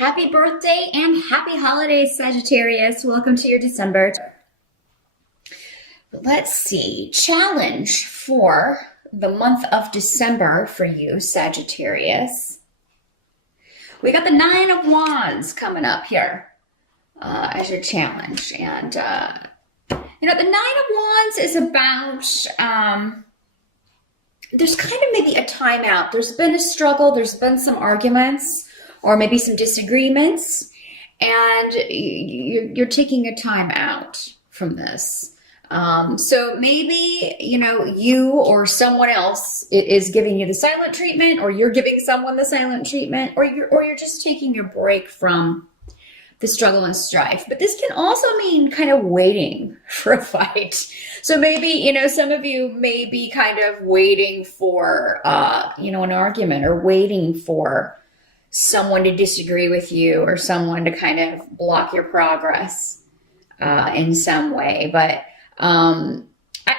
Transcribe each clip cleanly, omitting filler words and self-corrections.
Happy birthday and happy holidays, Sagittarius. Welcome to your December. Let's see. Challenge for the month of December for you, Sagittarius. We got the Nine of Wands coming up here as your challenge. And, the Nine of Wands is about, there's kind of maybe a timeout. There's been a struggle. There's been some arguments or maybe some disagreements, and you're taking a time out from this. So maybe, you or someone else is giving you the silent treatment, or you're giving someone the silent treatment, or you're just taking your break from the struggle and strife. But this can also mean kind of waiting for a fight. So maybe, some of you may be kind of waiting for, an argument, or waiting for someone to disagree with you, or someone to kind of block your progress in some way. But I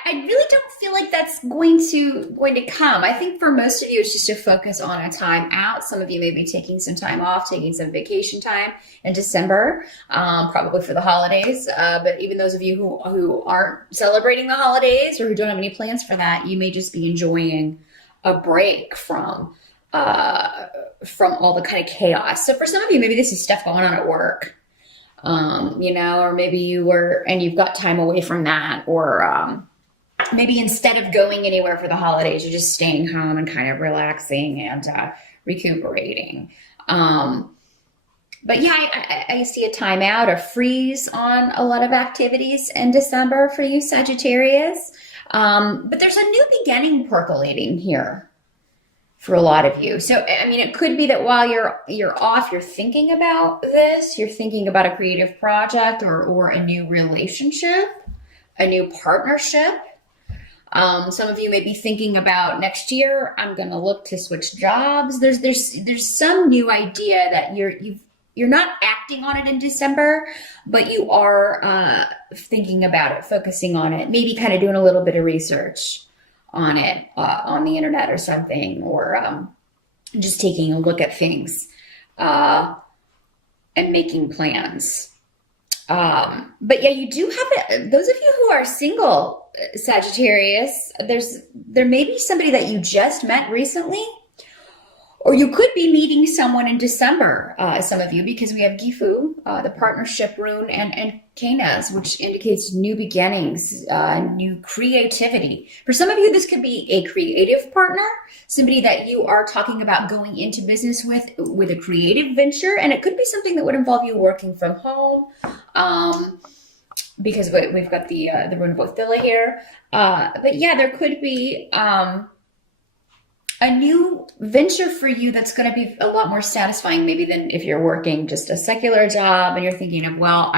really don't feel like that's going to come. I think for most of you, it's just to focus on a time out. Some of you may be taking some time off, taking some vacation time in December, probably for the holidays. But even those of you who aren't celebrating the holidays or who don't have any plans for that, you may just be enjoying a break from all the kind of chaos. So for some of you, maybe this is stuff going on at work, or maybe you've got time away from that, or maybe instead of going anywhere for the holidays, you're just staying home and kind of relaxing and recuperating. But yeah, I see a timeout, a freeze on a lot of activities in December for you, Sagittarius. But there's a new beginning percolating here for a lot of you. So, it could be that while you're off, you're thinking about this, you're thinking about a creative project or a new relationship, a new partnership. Some of you may be thinking about next year, I'm going to look to switch jobs. There's some new idea that you're not acting on it in December, but you are thinking about it, focusing on it, maybe kind of doing a little bit of research on it on the internet or something, or just taking a look at things and making plans. But yeah, you do have those of you who are single, Sagittarius, there may be somebody that you just met recently, or you could be meeting someone in December, some of you, because we have Gifu, the partnership rune, and Kanaz, which indicates new beginnings, new creativity. For some of you, this could be a creative partner, somebody that you are talking about going into business with a creative venture, and it could be something that would involve you working from home, because we've got the rune of Othila here. But yeah, there could be a new venture for you that's going to be a lot more satisfying maybe than if you're working just a secular job and you're thinking of, well,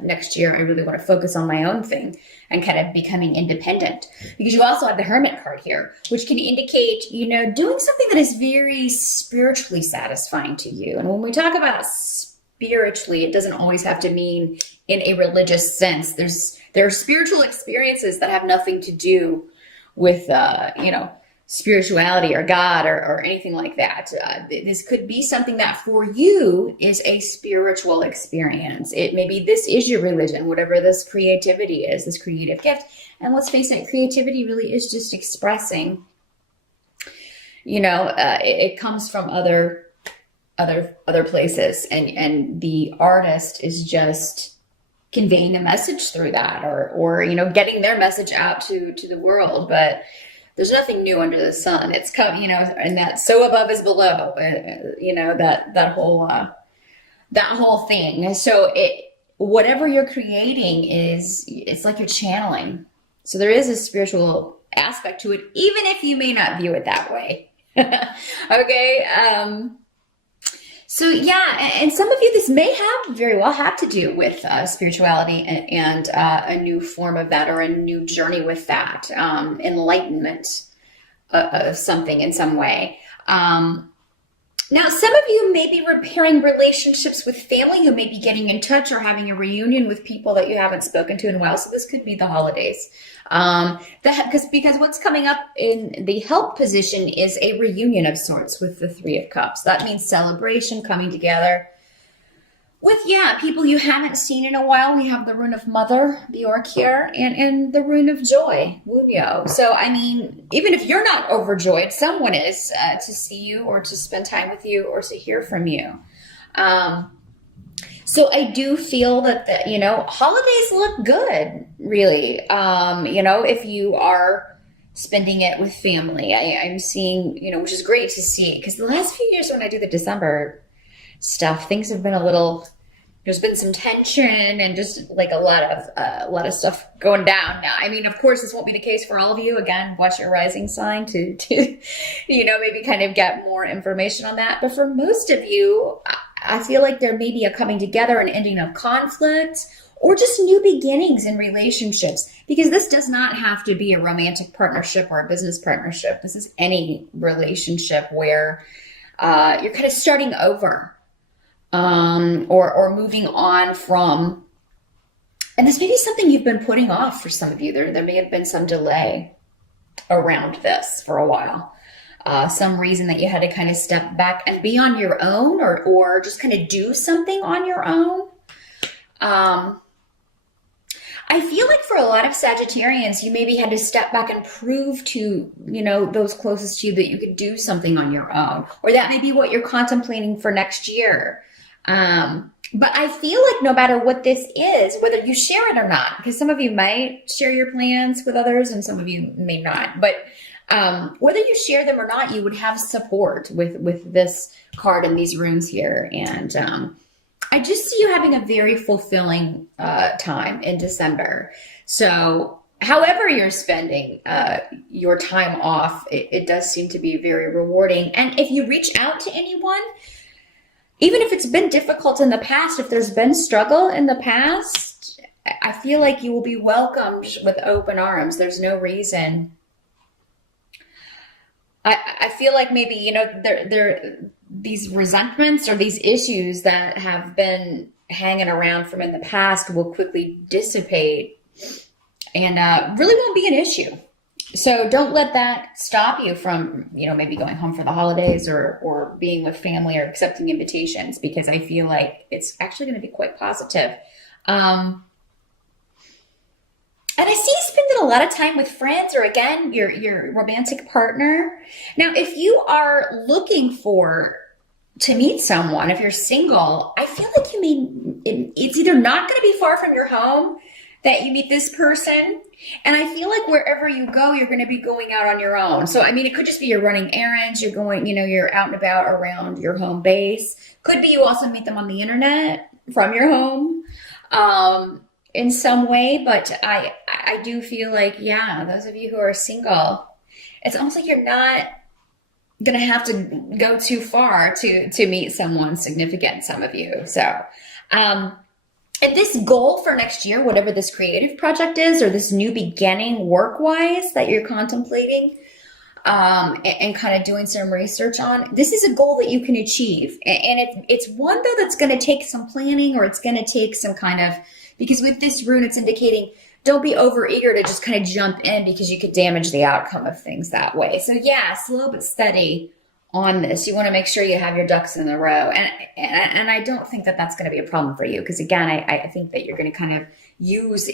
next year, I really want to focus on my own thing and kind of becoming independent. Because you also have the Hermit card here, which can indicate, doing something that is very spiritually satisfying to you. And when we talk about spiritually, it doesn't always have to mean in a religious sense. There are spiritual experiences that have nothing to do with, spirituality or God or anything like that. This could be something that for you is a spiritual experience. Maybe this is your religion, whatever this creativity is, this creative gift. And let's face it, creativity really is just expressing, it comes from other places, and the artist is just conveying a message through that, or getting their message out to the world. But there's nothing new under the sun. It's come, and that so above is below, that whole thing. So whatever you're creating it's like you're channeling. So there is a spiritual aspect to it, even if you may not view it that way. Okay. So yeah, and some of you, this may very well have to do with spirituality and a new form of that, or a new journey with that, enlightenment of something in some way. Now, some of you may be repairing relationships with family who may be getting in touch or having a reunion with people that you haven't spoken to in a while. So this could be the holidays. Because what's coming up in the help position is a reunion of sorts with the Three of Cups. That means celebration, coming together, With, yeah, people you haven't seen in a while, we have the rune of Mother, Bjork here, and the rune of Joy, Wunyo. So, I mean, even if you're not overjoyed, someone is to see you or to spend time with you or to hear from you. So I do feel that holidays look good, really. If you are spending it with family, I'm seeing, which is great to see because the last few years when I do the December stuff, things have been there's been some tension and just like a lot of stuff going down. Now, I mean, of course, this won't be the case for all of you. Again, watch your rising sign to maybe kind of get more information on that. But for most of you, I feel like there may be a coming together and ending of conflict or just new beginnings in relationships, because this does not have to be a romantic partnership or a business partnership. This is any relationship where you're kind of starting over or moving on from, and this may be something you've been putting off for some of you. There may have been some delay around this for a while. Some reason that you had to kind of step back and be on your own or just kind of do something on your own. I feel like for a lot of Sagittarians, you maybe had to step back and prove to, those closest to you that you could do something on your own, or that may be what you're contemplating for next year. But I feel like no matter what this is, whether you share it or not, because some of you might share your plans with others and some of you may not, but whether you share them or not, you would have support with this card and these runes here. And I just see you having a very fulfilling time in December. So however you're spending your time off, it does seem to be very rewarding. And if you reach out to anyone, even if it's been difficult in the past, if there's been struggle in the past, I feel like you will be welcomed with open arms. There's no reason. I feel like maybe, there these resentments or these issues that have been hanging around from in the past will quickly dissipate and really won't be an issue. So don't let that stop you from, maybe going home for the holidays or being with family or accepting invitations, because I feel like it's actually going to be quite positive. And I see you spending a lot of time with friends or, again, your romantic partner. Now, if you are looking to meet someone, if you're single, I feel like it's either not going to be far from your home that you meet this person. And I feel like wherever you go, you're going to be going out on your own. So, I mean, it could just be you're running errands, you're going, you're out and about around your home base. Could be you also meet them on the internet from your home. In some way, but I do feel like, yeah, those of you who are single, it's almost like you're not going to have to go too far to meet someone significant, some of you. So, and this goal for next year, whatever this creative project is, or this new beginning work-wise that you're contemplating, and kind of doing some research on, this is a goal that you can achieve. And it's one, though, that's going to take some planning, or it's going to take some kind of, because with this rune, it's indicating don't be overeager to just kind of jump in, because you could damage the outcome of things that way. So yeah, slow but steady on this. You want to make sure you have your ducks in a row. And I don't think that that's going to be a problem for you, because again, I think that you're going to kind of use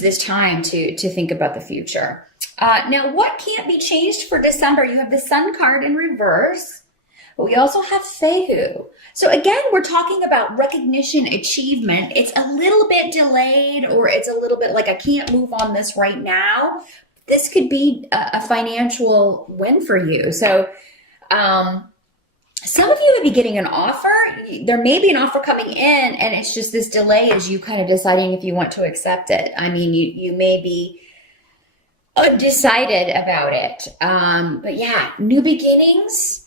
this time to think about the future. Now, what can't be changed for December? You have the Sun card in reverse, but we also have Fehu. So again, we're talking about recognition, achievement. It's a little bit delayed, or it's a little bit like I can't move on this right now. This could be a financial win for you. So some of you may be getting an offer. There may be an offer coming in, and it's just this delay as you kind of deciding if you want to accept it. I mean, you may be undecided about it. But yeah, new beginnings.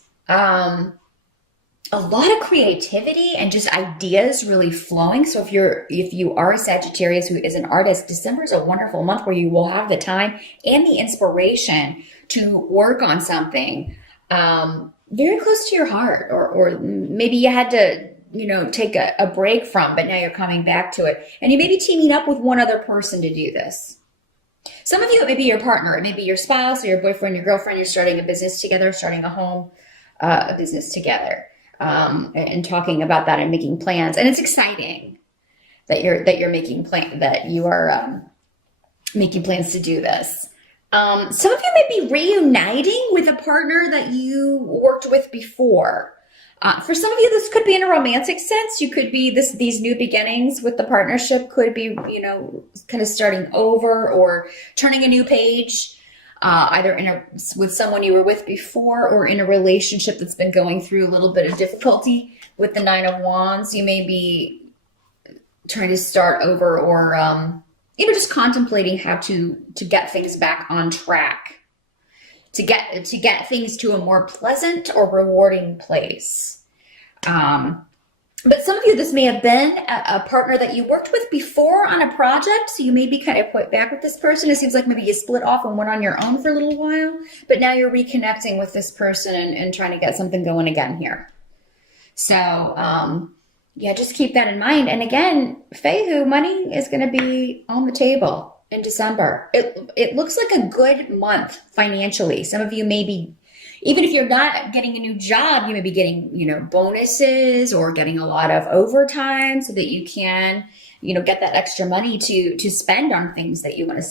A lot of creativity and just ideas really flowing. So if you are a Sagittarius who is an artist, December is a wonderful month where you will have the time and the inspiration to work on something very close to your heart, or maybe you had to take a break from, but now you're coming back to it, and you may be teaming up with one other person to do this. Some of you, it may be your partner, it may be your spouse or your boyfriend, your girlfriend. You're starting a business together, starting a home, a business together. and talking about that and making plans. And it's exciting that you're making making plans to do this. Some of you may be reuniting with a partner that you worked with before. For some of you, this could be in a romantic sense. You could be these new beginnings with the partnership could be, kind of starting over or turning a new page, either with someone you were with before or in a relationship that's been going through a little bit of difficulty. With the Nine of Wands, you may be trying to start over or, just contemplating how to get things back on track. To get things to a more pleasant or rewarding place. But some of you, this may have been a partner that you worked with before on a project, so you may be kind of put back with this person. It seems like maybe you split off and went on your own for a little while, but now you're reconnecting with this person and trying to get something going again here. So, just keep that in mind. And again, Fehu, money is going to be on the table in December. It looks like a good month financially. Some of you may be, even if you're not getting a new job, you may be getting, bonuses or getting a lot of overtime so that you can, get that extra money to spend on things that you want to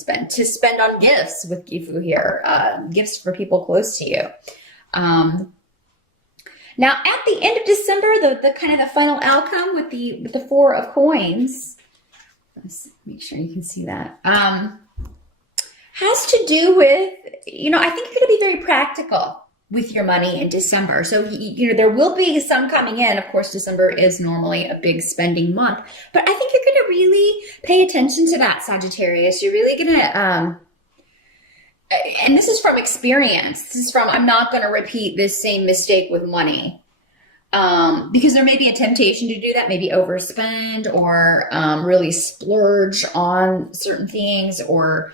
spend on gifts with Gifu here, gifts for people close to you. Now at the end of December, the kind of the final outcome with the Four of Coins, let's make sure you can see that, has to do with, I think you're going to be very practical with your money in December. So, there will be some coming in. Of course, December is normally a big spending month, but I think you're going to really pay attention to that, Sagittarius. You're really going to, and this is from experience. This is from, I'm not going to repeat this same mistake with money. Because there may be a temptation to do that, maybe overspend or really splurge on certain things or,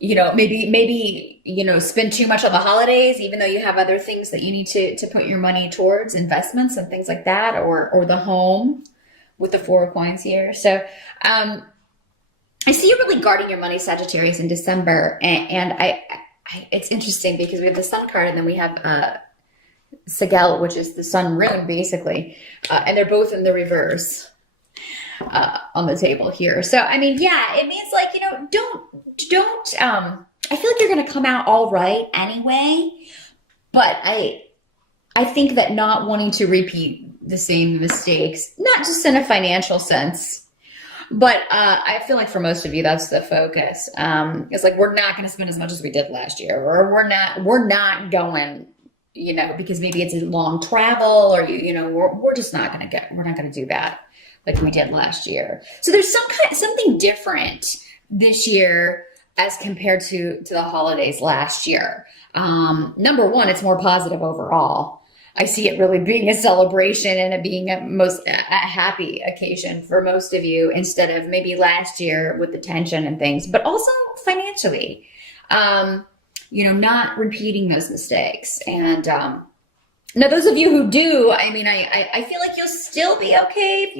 maybe spend too much on the holidays, even though you have other things that you need to put your money towards, investments and things like that, or the home with the Four of Coins here. So I see you really guarding your money, Sagittarius, in December. And I it's interesting because we have the Sun card and then we have Sagel, which is the Sun rune, basically. And they're both in the reverse on the table here. So, it means like, don't, I feel like you're going to come out all right anyway. But I think that not wanting to repeat the same mistakes, not just in a financial sense, but I feel like for most of you, that's the focus. It's like, we're not going to spend as much as we did last year, or we're not going, because maybe it's a long travel, or we're just not going to we're not going to do that like we did last year. So there's something different this year as compared to the holidays last year. Number one, it's more positive overall. I see it really being a celebration and it being a happy occasion for most of you, instead of maybe last year with the tension and things, but also financially, not repeating those mistakes. And now those of you who do, I feel like you'll still be okay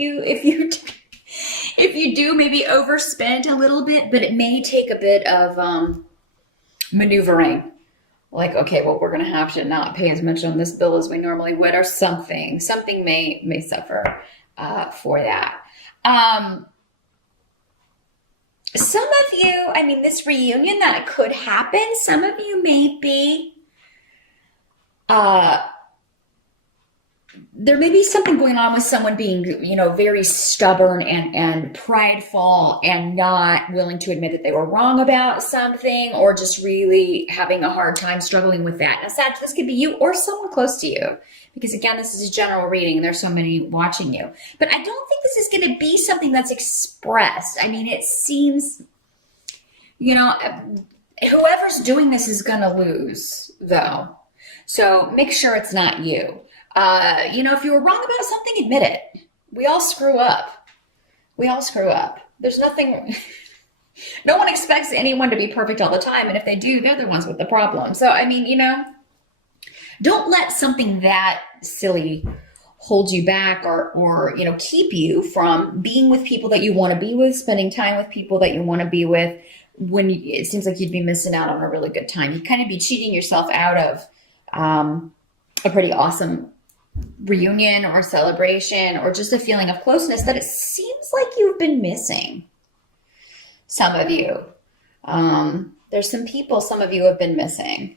if you do maybe overspend a little bit, but it may take a bit of maneuvering. Like, okay, well, we're going to have to not pay as much on this bill as we normally would, or something may suffer for that. Some of you, this reunion that could happen, some of you may be, there may be something going on with someone being, very stubborn and prideful and not willing to admit that they were wrong about something, or just really having a hard time struggling with that. Now, Sag, this could be you or someone close to you, because again, this is a general reading and there's so many watching you. But I don't think this is going to be something that's expressed. It seems, whoever's doing this is going to lose, though. So make sure it's not you. If you were wrong about something, admit it. We all screw up. There's nothing, no one expects anyone to be perfect all the time. And if they do, they're the ones with the problem. So, don't let something that silly hold you back or keep you from being with people that you want to be with, spending time with people that you want to be with, when it seems like you'd be missing out on a really good time. You kind of be cheating yourself out of, a pretty awesome reunion or celebration or just a feeling of closeness that it seems like you've been missing. Some of you. There's some people some of you have been missing.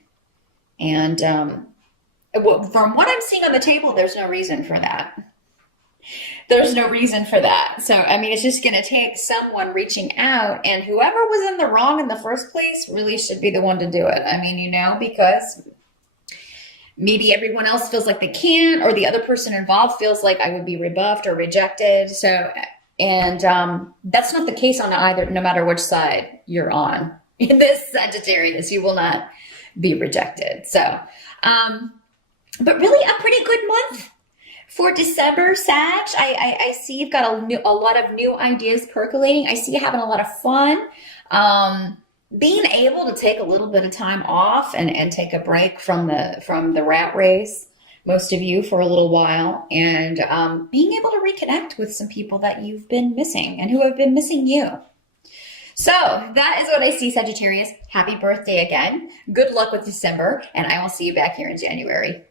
And from what I'm seeing on the table, there's no reason for that. There's no reason for that. So, I mean, it's just going to take someone reaching out, and whoever was in the wrong in the first place really should be the one to do it. I mean, you know, because maybe everyone else feels like they can't, or the other person involved feels like I would be rebuffed or rejected. So, and that's not the case on either, no matter which side you're on. In this Sagittarius, you will not be rejected. So, but really a pretty good month for December, Sag. I see you've got a lot of new ideas percolating. I see you having a lot of fun. Being able to take a little bit of time off and take a break from the rat race, most of you, for a little while, and being able to reconnect with some people that you've been missing and who have been missing you. So that is what I see, Sagittarius. Happy birthday again. Good luck with December, and I will see you back here in January.